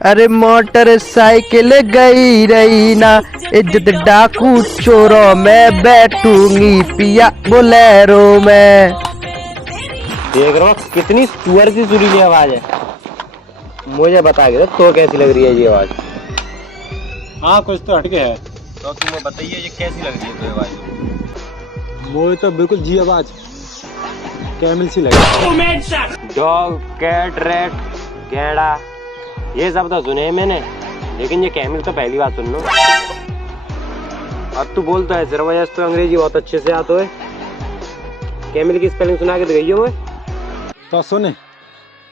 अरे मोटरसाइकिल गई रही ना, इज्जत डाकू चोरों में बैठूंगी पिया बोलेरो में। देख रहा हूँ कितनी सुअर सी सुरीली आवाज है। मुझे बता के तो कैसी लग रही है ये आवाज? हाँ कुछ तो हटके है। तो तुम्हें बताइए ये कैसी लग रही है तो आवाज? मुझे तो बिल्कुल जी आवाज कैमल सी लगी। डॉग, कैट, रेट, कैड़ा, ये सब तो सुने हैं मैंने, लेकिन ये कैमल तो पहली बार सुन लो। अब तू बोलता है सिर्फ तो अंग्रेजी बहुत अच्छे से आता है। कैमल की स्पेलिंग सुना के तो गई हो। तो सुने,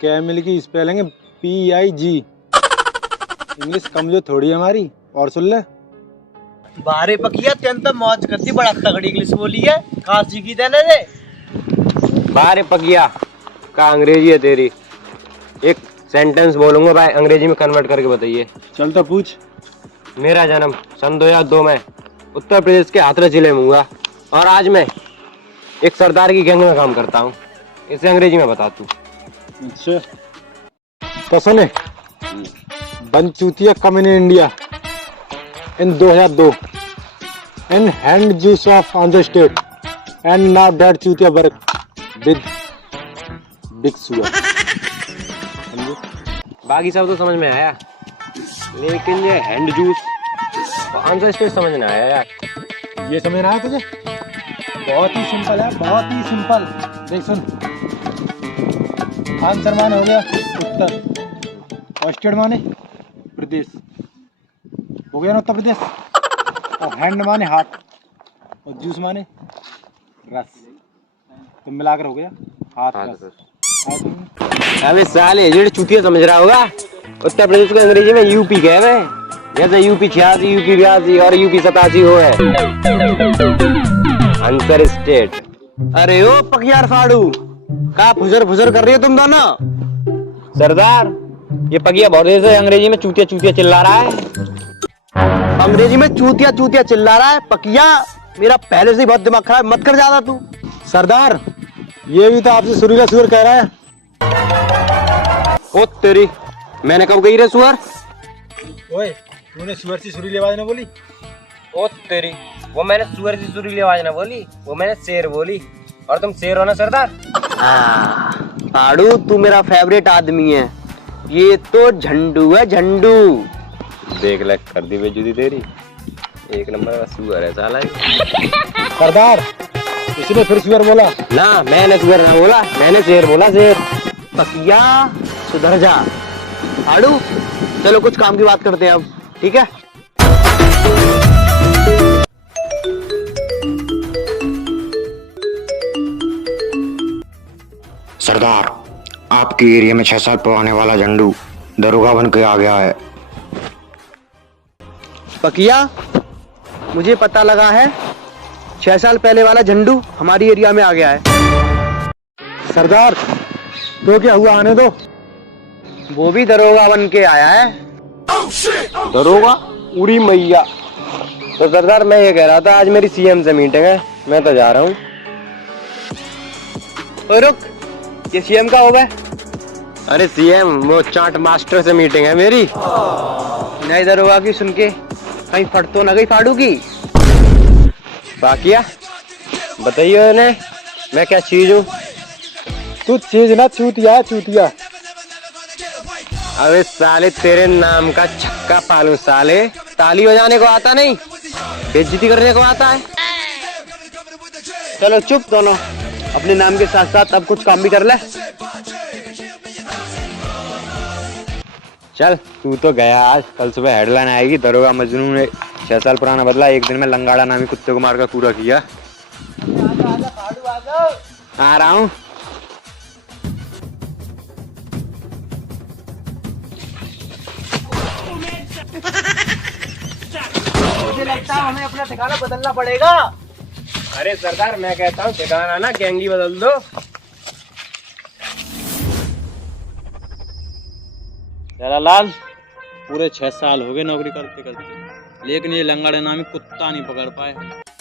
कैमल की स्पेलिंग है PIG। इंग्लिश कमजोर थोड़ी है हमारी। और सुन ले, बारे पकिया तेन तो मौज करती, बड़ा तगड़ी इंग्लिश बोली है, खास जी की देने रे। बारे पकिया का अंग्रेजी है तेरी। एक सेंटेंस बोलूंगा भाई, अंग्रेजी में कन्वर्ट करके बताइए। चल तो पूछ। मेरा जन्म सन 2002 में उत्तर प्रदेश के हाथरस जिले में हुआ, और आज मैं एक सरदार की गैंग में काम करता हूँ। इसे अंग्रेजी में बता तू। अच्छा तो सुने, बन चूतिया कम in India in 2002 and hand juice of Andhra state and now that चूतिया work with big sugar। बाकी सब तो समझ में आया, लेकिन ये हैंड जूस आंसर स्टेट समझ में आया यार। ये समझ आया तुझे? बहुत ही सिंपल है, बहुत ही सिंपल। देख सुन, आंसर माने हो गया उत्तर, और स्टेट माने प्रदेश हो गया ना उत्तर प्रदेश, और हैंड माने हाथ, और जूस माने रस, तो मिलाकर हो गया हाथ रस। अबे साले ये चूतिया समझ रहा होगा। उत्तर प्रदेश को अंग्रेजी में यूपी कहते हैं, जैसे यूपी 86, यूपी 82 और यूपी 87 हो है। Answer state. अरे ओ पकियार फाड़ू, का फुजर फुजर कर रही हो तुम दोनों? सरदार, ये पकिया बहुत देर से अंग्रेजी में चूतिया चूतिया चिल्ला रहा है। अंग्रेजी में चूतिया चूतिया चिल्ला रहा है पकिया? मेरा पहले से ही बहुत दिमाग खराब, मत कर ज्यादा तू। सरदार, ये भी तो आपसे सुरीला सुअर कह रहा है। ओ तेरी, मैंने कब गई रे सुअर? ओए, तूने सुअर सी सुरीली आवाज ना बोली। ओ तेरी, वो मैंने सुअर की सुरीली आवाज ना बोली, वो मैंने शेर बोली। और तुम शेर हो ना सरदार? फाड़ू, तू मेरा फेवरेट आदमी है। ये तो झंडू है, झंडू। देख ले, कर दी बेइज्जती तेरी। एक नंबर का सुअर है साला। सरदार, इसने फिर सुअर बोला ना, मैंने सुअर ना बोला, मैंने शेर बोला, शेर। पकिया सुधर जा। फाड़ू, चलो कुछ काम की बात करते हैं अब, ठीक है? सरदार, आपके एरिया में 6 साल पुराने वाला झंडू दरोगा बन के आ गया है। पकिया, मुझे पता लगा है 6 साल पहले वाला झंडू हमारी एरिया में आ गया है। सरदार, तो क्या हुआ, आने दो। वो भी दरोगा बन के आया है। दरोगा? उड़ी मैया। तो सरदार, मैं ये कह रहा था, आज मेरी सीएम से मीटिंग है, मैं तो जा रहा हूँ। रुक, ये सीएम का होगा? अरे सीएम, वो चाट मास्टर से मीटिंग है मेरी। नहीं दरोगा की सुन के कहीं फट तो न गई फाड़ू की? बाकिया बताइए इन्हें, मैं क्या चीज हूँ? तू चीज ना, चूतिया, चूतिया। अबे साले, तेरे नाम का छक्का पालू साले। ताली बजाने को आता नहीं, बेइज्जती करने को आता है। चलो चुप दोनों, अपने नाम के साथ साथ अब कुछ काम भी कर ले। चल, तू तो गया आज। कल सुबह हेडलाइन आएगी, दरोगा मजनू ने 6 साल पुराना बदला, 1 दिन में लंगाड़ा नामी कुत्ते को मारकर पूरा किया। आ रहा हूँ। मुझे लगता है हमें अपना ठिकाना बदलना पड़ेगा। अरे सरदार, मैं कहता हूँ ठिकाना ना गैंगी बदल दो। लाल, पूरे 6 साल हो गए नौकरी करते करते, लेकिन ये लंगड़ा नामी कुत्ता नहीं पकड़ पाए।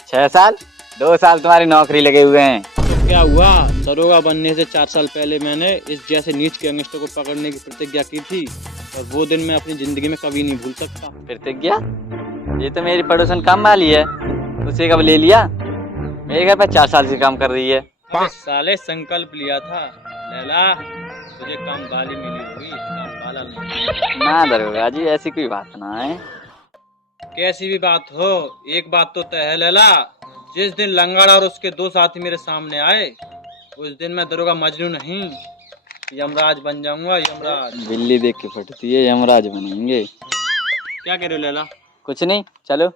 6 साल? 2 साल तुम्हारी नौकरी लगे हुए हैं। तो क्या हुआ, दरोगा बनने से 4 साल पहले मैंने इस जैसे नीच गैंगस्टर को पकड़ने की प्रतिज्ञा की थी, और वो दिन मैं अपनी जिंदगी में कभी नहीं भूल सकता। फिर तक गया, ये तो मेरी पड़ोसन काम वाली है, उसे कब ले लिया? मेरे घर पर 4 साल से काम कर रही है। अरे साले संकल्प लिया था लैला, तुझे काम वाली मिली होगी, काम वाला नहीं। ना दरोगा जी, ऐसी कोई बात ना है। कैसी भी बात हो, एक बात तो तय है लैला, जिस दिन लंगड़ और उसके 2 साथी मेरे सामने आए, उस दिन मैं दरोगा मजनू नहीं, यमराज बन जाऊंगा, यमराज। बिल्ली देख के फटती है, यमराज बनेंगे। क्या कह रहे हो लैला? कुछ नहीं, चलो।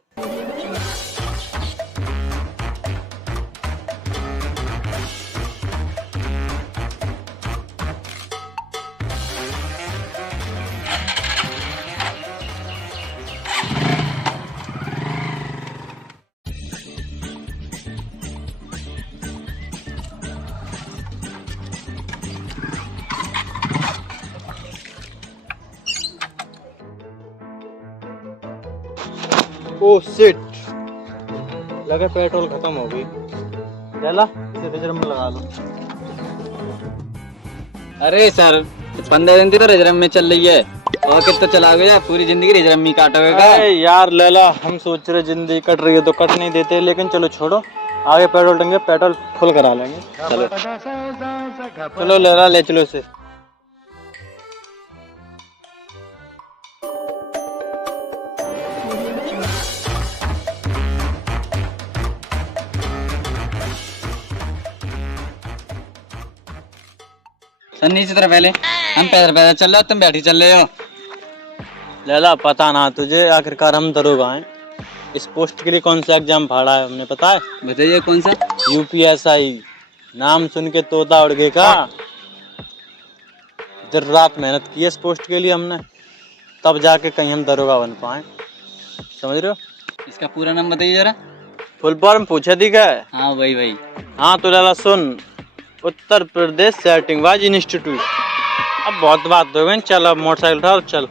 ओह शिट, लगा पेट्रोल खत्म हो गई। लैला, इसे रिजर्व में लगा लो। अरे सर, 15 दिन थी तो रिजर्व में चल रही है, और कितना चलाओगे यार? पूरी जिंदगी रिजर्व में काटोगे क्या? अरे यार लैला, हम सोच रहे जिंदगी कट रही है तो कट नहीं देते, लेकिन चलो छोड़ो, आगे पेट्रोल टंगे, पेट्रोल फुल करा लेंगे। चलो। चलो लैला, ले चलो इसे। सर नीचे तरफ पहले, हम पैदल पैदल चल रहे हो, तुम बैठी चल रहे हो। लैला, पता ना तुझे, आखिरकार हम दरोगा हैं। इस पोस्ट के लिए कौन सा एग्जाम फाड़ा है हमने, पता है? बताइए कौन सा? UPSI। नाम सुन के तोता उड़ गए का। दिन रात मेहनत की है इस पोस्ट के लिए हमने, तब जाके कहीं हम दरोगा बन पाए, समझ रहे हो? इसका पूरा नाम बताइए जरा। फुल फॉर्म पूछा थी क्या? हाँ वही। हाँ तो लैला सुन, उत्तर प्रदेश सेटिंगबाज इंस्टीट्यूट। अब बहुत बात हो गई, चल अब मोटरसाइकिल उठा और चल।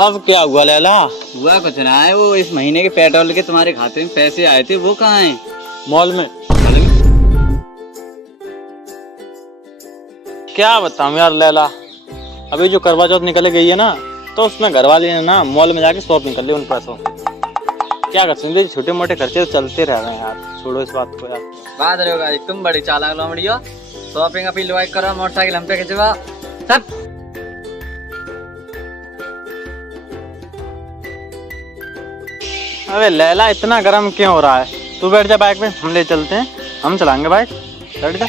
अब क्या हुआ लैला? हुआ कुछ ना है, वो इस महीने के पेट्रोल के तुम्हारे खाते में पैसे आए थे, वो कहाँ हैं? मॉल में। क्या बताऊं यार लैला, अभी जो करवा चौथ निकल गई है ना, तो उसमें घर वाले ने ना मॉल में जाके शॉपिंग कर ली उन पैसों। क्या कर सकते, छोटे मोटे खर्चे तो चलते रह रहे हैं यार, छोड़ो इस बात को यार। बात रहोगा, तुम बड़ी चालाक लोमड़ी हो। शॉपिंग अपनी लुआई करो, मोटरसाइकिल हम पे खिंचवा सब। अबे लैला, इतना गर्म क्यों हो रहा है? तू बैठ जा बाइक पे, हम ले चलते हैं, हम चलाएंगे बाइक, बैठ जा।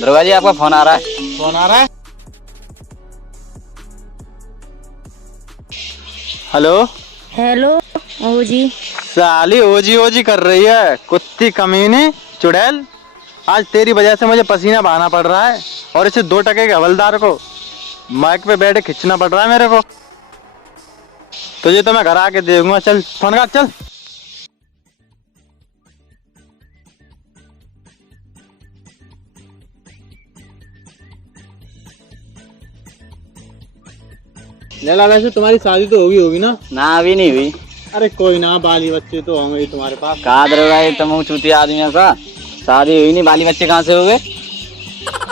दरोगा जी, आपका फोन आ रहा है। कौन आ रहा है? हेलो हेलो ओजी। साली ओजी ओजी कर रही है, कुत्ती कमीनी चुड़ैल। आज तेरी वजह से मुझे पसीना बहाना पड़ रहा है, और इसे 2 टके के हवलदार को माइक पे बैठे खींचना पड़ रहा है मेरे को। तुझे तो मैं घर आके देखूंगा, चल फोन काट चल। लैला, वैसे तुम्हारी शादी तो होगी ना? ना अभी नहीं हुई। अरे कोई ना, बाली बच्चे तो होंगे ही तुम्हारे पास। कहा दरोगा, ये तुम चूतिया आदमी का शादी हुई नहीं, बाली बच्चे कहाँ से हो गए?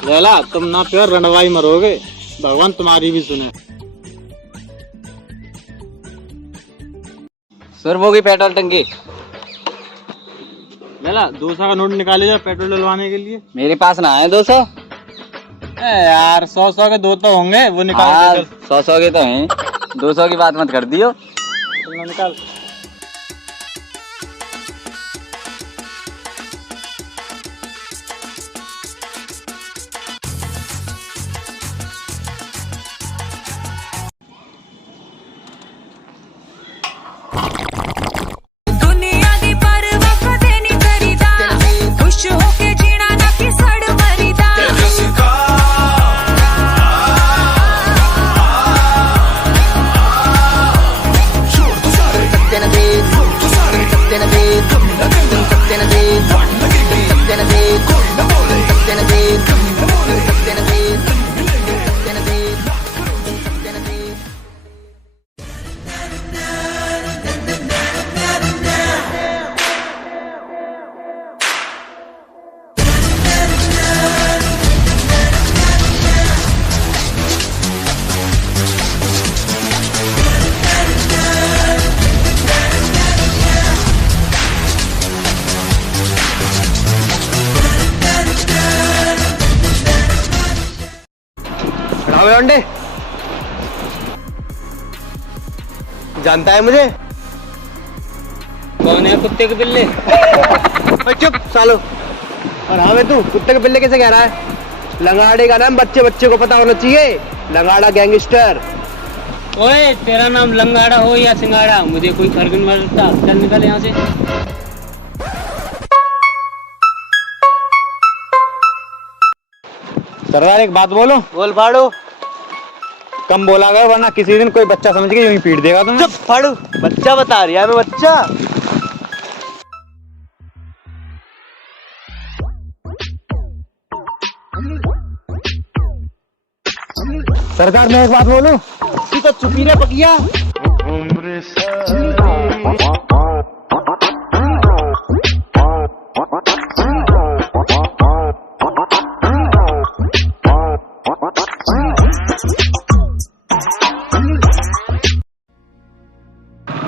लैला, तुम ना प्योर रंडवाई मरोगे, भगवान तुम्हारी भी सुने। सर वो की पेट्रोल टंकी। लैला, 200 का नोट निकाले जा पेट्रोल डलवाने के लिए। मेरे पास ना है 200। यार 100 के 2 तो होंगे, वो निकाल। 100 के तो हैं, 200 की बात मत कर दियो। निकाल। जानता है मुझे? कौन है कुत्ते के बिल्ले? ओए चुप सालो। और हाँ तू कुत्ते के बिल्ले कैसे कह रहा है? लंगाड़े का नाम बच्चे बच्चे को पता होना चाहिए। लंगाड़ा गैंगस्टर। ओए तेरा नाम लंगाड़ा हो या सिंगाड़ा, मुझे कोई फर्क नहीं पड़ता। चल निकल यहाँ से। सरदार एक बात बोलो। बोल फाड़ू। कम बोला गया वरना किसी दिन कोई बच्चा समझ के यूं ही पीट देगा तुम्हें। चुप फाड़ू। बच्चा बता रही है मैं बच्चा। सरदार मैं एक बात बोलूं। तू तो चुप ही रह पकिया।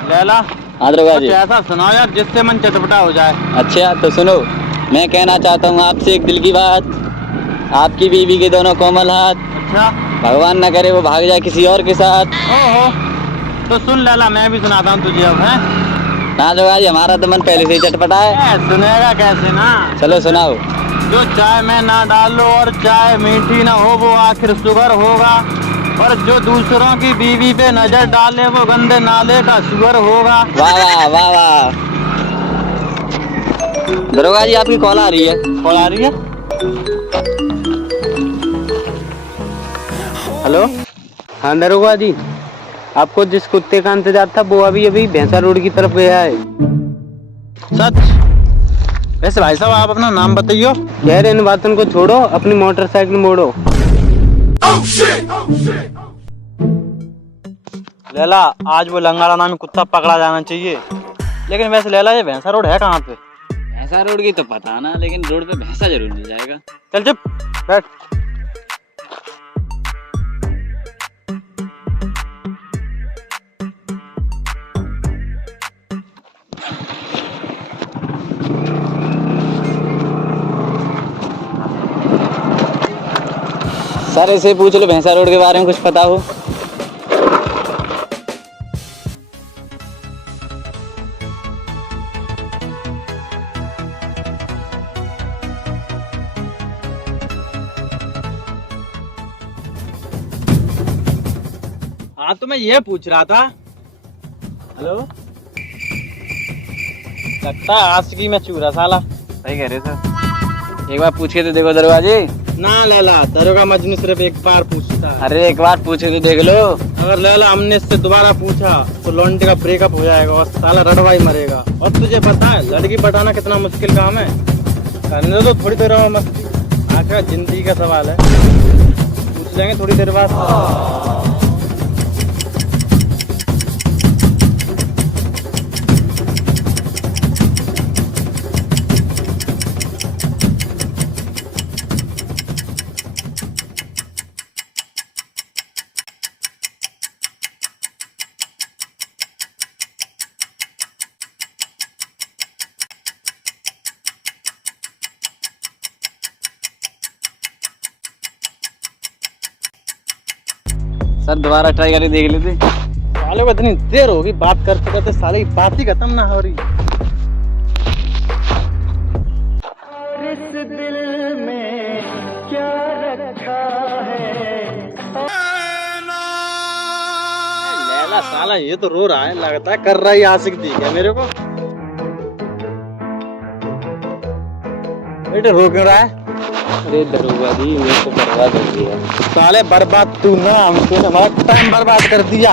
लैला हाँ दरोगा जी। कुछ ऐसा सुनाओ यार जिससे मन चटपटा हो जाए। अच्छा तो सुनो, मैं कहना चाहता हूँ आपसे एक दिल की बात। आपकी बीवी के दोनों कोमल हाथ, अच्छा भगवान न करे वो भाग जाए किसी और के साथ। ओहो, तो सुन लैला मैं भी सुनाता हूँ तुझे अब। है ना दरोगा जी, हमारा तो मन पहले से ही चटपटा है। सुनेगा कैसे ना। चलो सुनाओ। जो चाय में ना डालो और चाय मीठी ना हो वो आखिर शुगर होगा, और जो दूसरों की बीवी पे नजर डाले वो गंदे नाले का शुगर होगा। वाह वाह वाह वाह। दरोगा जी आपकी कॉल आ रही है। कॉल आ रही है? हेलो। हाँ दरोगा जी, आपको जिस कुत्ते का इंतजार था वो अभी अभी भैंसा रोड की तरफ गया है। सच? वैसे भाई साहब आप अपना नाम बताइयो। यार इन बातों को छोड़ो, अपनी मोटरसाइकिल मोड़ो। लैला आज वो लंगाड़ा नामी कुत्ता पकड़ा जाना चाहिए। लेकिन वैसे लैला ये भैंसा रोड है कहाँ पे? भैंसा रोड की तो पता ना, लेकिन रोड पे भैंसा जरूर मिल जाएगा। चल चुप बैठ। सर इसे पूछ लो भैंसा रोड के बारे में कुछ पता हो। हाँ तो मैं ये पूछ रहा था। हेलो। लगता है आशिकी में चूरा साला। सही कह रहे सर। एक बार पूछे तो देखो दरोगा जी। ना लैला, दरोगा मजनू सिर्फ एक बार पूछता है। अरे एक बार पूछे तो देख लो। अगर लैला हमने इससे दोबारा पूछा तो लौंडे का ब्रेकअप हो जाएगा और साला रड़वा ही मरेगा। और तुझे पता है लड़की पटाना कितना मुश्किल काम है। करने तो थोड़ी देर में मस्ती, आखिर जिंदगी का सवाल है। पूछ लेंगे थोड़ी देर बाद। सर दोबारा ट्राई करके देख लेते। साले को इतनी देर होगी बात करते करते, साले की बात ही खत्म ना हो रही। लैला साला ये तो रो रहा है, लगता है कर रहा है आशिक दी क्या मेरे को। बेटे रो क्यों रहा है? अरे दरोगा जी मेरे को बर्बाद हो गया। साले बर्बाद तू ना, हमको हमारा टाइम बर्बाद कर दिया।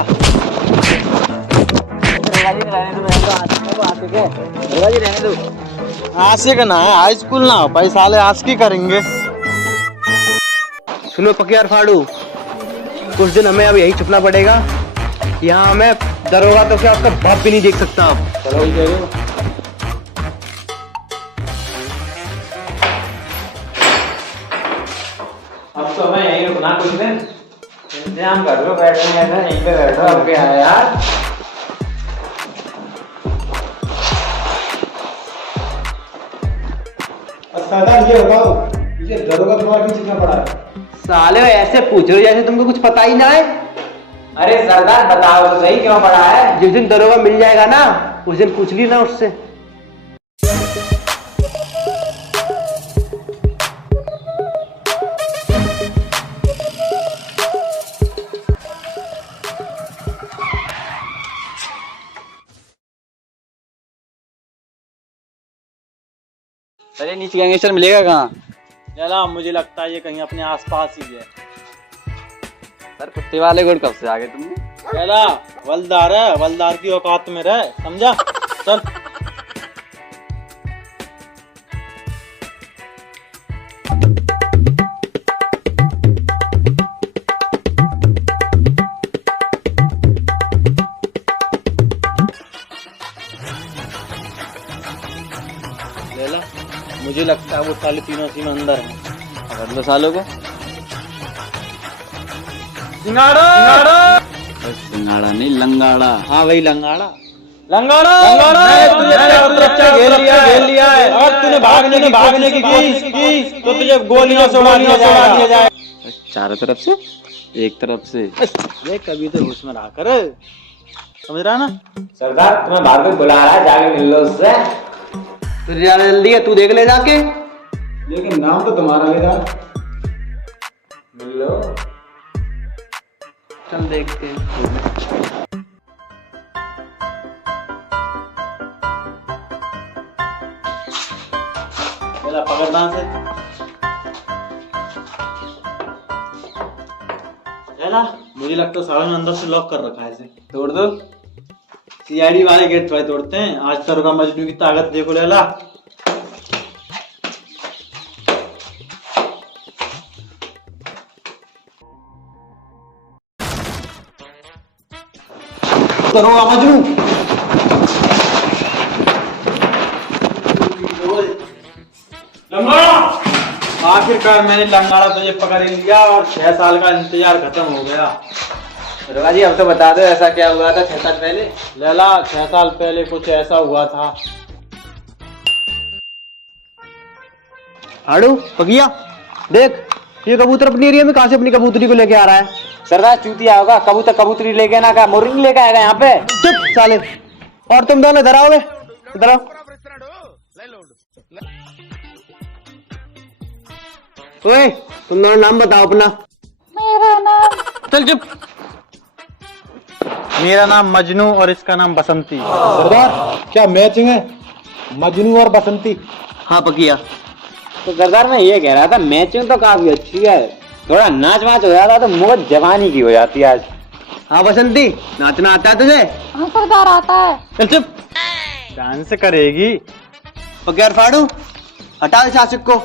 आशिक ना है, हाई स्कूल ना हो भाई, साले आशिकी करेंगे। सुनो पकियार फाड़ू, कुछ दिन हमें अब यही छुपना पड़ेगा। यहाँ हमें दरोगा तो क्या आपका बाप भी नहीं देख सकता अब। चलो अब तो हमें यहीं रुकना कुछ दिन। इंतजाम कर लो, बैठने का यहीं पे बैठो। अब क्या है यार। सरदार ये बताओ, ये दरोगा तुम्हारा पीछे क्यों पड़ा है? साले ऐसे पूछ रहे हो जैसे तुमको कुछ पता ही ना है। अरे सरदार बताओ तो सही, क्यों पड़ा है? जिस दिन दरोगा मिल जाएगा ना, उस दिन पूछ ली ना उससे। अरे नीचे गैंगस्टर मिलेगा कहाँ? चला, मुझे लगता है ये कहीं अपने आसपास ही है। सर कुत्ते वाले गुड़ कब से आ गए तुमने? चला, वलदार है, वलदार की औकात में रहे, समझा? चल। लेला, मुझे लगता है वो साले तीनों सी में अंदर है। पकड़ लो सालों को। सिंगाड़ा सिंगाड़ा नहीं, लंगाड़ा। हाँ वही लंगाड़ा। लंगाड़ा मैंने तुझे चारों तरफ से घेर लिया है। और तूने भागने की कोशिश की तो तुझे गोलियों से उड़ा दिया जाएगा। चारों तरफ से? एक तरफ से। ये कभी तो होश में रहा कर, समझ रहा ना? सरदार तुम्हें बाहर कोई बुला रहा है, जाके मिल लो उससे। तुझे ज्यादा जल्दी है, तू देख ले जाके। लेकिन नाम तो तुम्हारा लेगा। मिल लो। चल देखते हैं। चला, पकड़ना से। चला, मुझे लगता है साले ने अंदर से लॉक कर रखा है इसे। तोड़ दो। सीआईडी वाले गेट थोड़े तोड़ते हैं। आज दरोगा मजनू की ताकत देखो लैला। दरोगा मजनू। लंगाड़ा, आखिरकार मैंने लंगाड़ा तुझे पकड़ लिया और 6 साल का इंतजार खत्म हो गया। दरोगा जी अब तो बता दो, ऐसा क्या हुआ था 6 साल पहले? लैला, 6 साल पहले कुछ ऐसा हुआ था। हाड़ू पगिया, देख ये कबूतर अपनी एरिया में कहाँ से अपनी कबूतरी को लेके आ रहा है? सरदार चूतिया होगा, कबूतर कबूतरी लेके ना का मुर्गी लेके आएगा यहाँ पे। चुप साले। और तुम दोनों इधर आओगे, इधर आओ। ओए तुम दोनों नाम बताओ अपना। चल चुप। मेरा नाम मजनू और इसका नाम बसंती। सरदार क्या मैचिंग है, मजनू और बसंती? हाँ पकिया। तो सरदार मैं ये कह रहा था, मैचिंग तो काफी अच्छी है, थोड़ा नाच वाच हो जाता तो मौज जवानी की हो जाती आज। हाँ बसंती, नाचना आता है तुझे? हाँ सरदार आता है। चल चुप। डांस करेगी। पकिया और फाड़ू हटा इस आशिक को।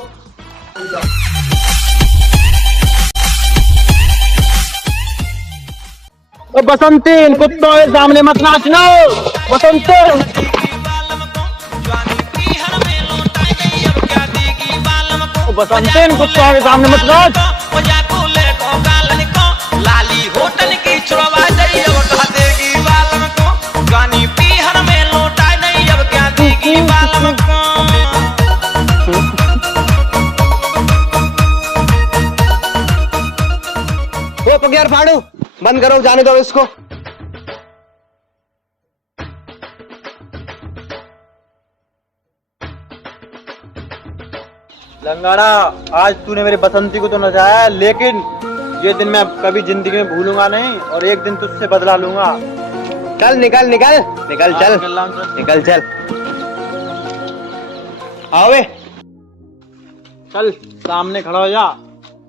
बसंती, इन कुत्तों के सामने मत नाचना। बसंती, बसंती, इन कुत्तों के सामने मत नाच। लाली होटल की छुड़वा जाइए, अब कहा देगी बालम को। गानी पीहर में लौटा नहीं, अब क्या देगी बालम को। ओ पकिया और फाड़ू बंद करो, जाने दो इसको। लंगाड़ा, आज तूने मेरी बसंती को तो नचाया, लेकिन ये दिन मैं कभी जिंदगी में भूलूंगा नहीं और एक दिन तुझसे बदला लूंगा। चल निकल निकल निकल, चल निकल चल। आओ चल सामने खड़ा हो जा।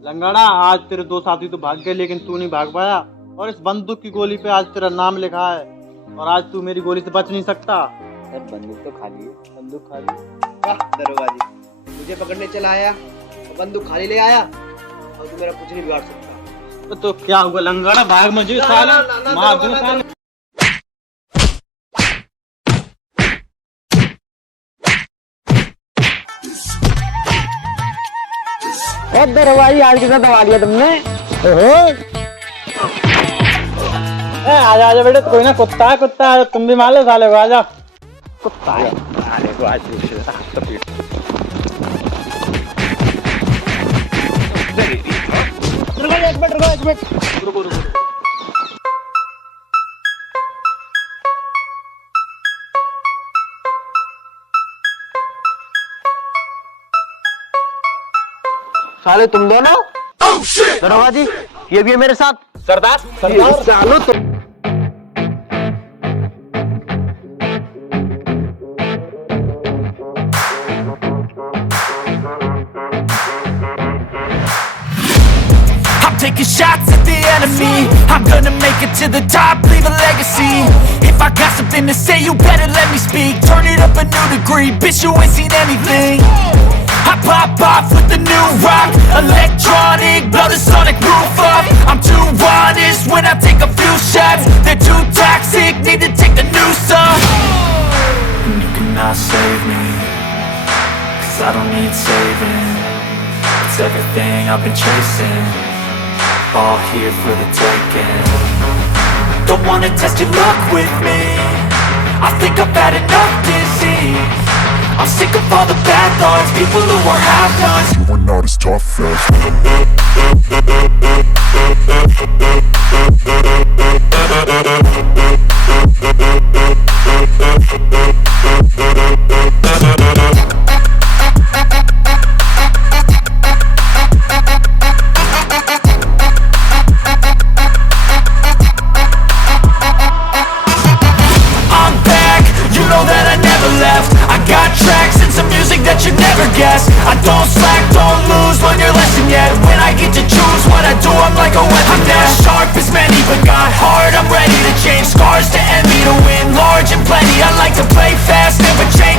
लंगाड़ा, आज तेरे 2 साथी तो भाग गए, लेकिन तू नहीं भाग पाया और इस बंदूक की गोली पे आज तेरा नाम लिखा है और आज तू मेरी गोली से बच नहीं सकता। बंदूक तो खाली है। बंदूक खाली। वाह दरोगा जी, मुझे पकड़ने चला आया और बंदूक खाली ले आया और तू मेरा कुछ नहीं बिगाड़ सकता। तो क्या हुआ लंगाड़ा, भाग मुझे साला मार दूं साला। दरवाई आज के साथ दबा लिया तुमने। आजा आजा बेटे, कोई ना कुत्ता है, कुत्ता है, तुम भी मार लो साले को। आजा, कुत्ता है साले को। आज रुको एक मिनट, रुको। साले तुम दोनों दरोगा जी, ये भी है मेरे साथ। सरदार सालो तुम I'm taking shots at the enemy. I'm gonna make it to the top, leave a legacy. If I got something to say, you better let me speak. Turn it up a new degree, bitch, you ain't seen anything. I pop off with the new rock, electronic, blow the sonic roof up. I'm too honest when I take a few shots. They're too toxic, need to take the noose off. And you cannot save me, 'cause I don't need saving. It's everything I've been chasing, all here for the taking. Don't wanna test your luck with me, I think I've had enough disease. I'm sick of all the bad thoughts, people who are half-nots. You are not as tough as I'm back, you know that I never left. I got tracks and some music that you never guessed. I don't slack, don't lose, learn your lesson yet. When I get to choose what I do, I'm like a weapon. I'm not sharp as many, but got heart, I'm ready to change. Scars to envy, to win large and plenty. I like to play fast, never change.